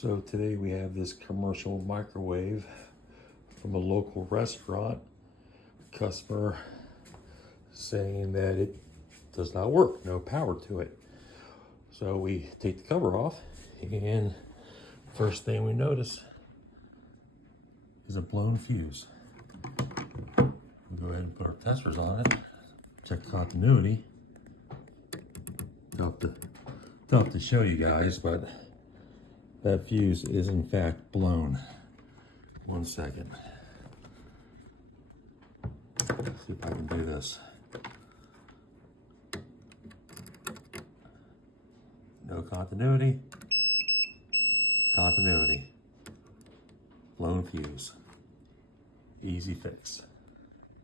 So today we have this commercial microwave from a local restaurant. Customer saying that it does not work, no power to it. So we take the cover off, and first thing we notice is a blown fuse. We'll go ahead and put our testers on it, check continuity. Tough to show you guys, but that fuse is in fact blown. 1 second. Let's see if I can do this. No continuity. Continuity. Blown fuse. Easy fix.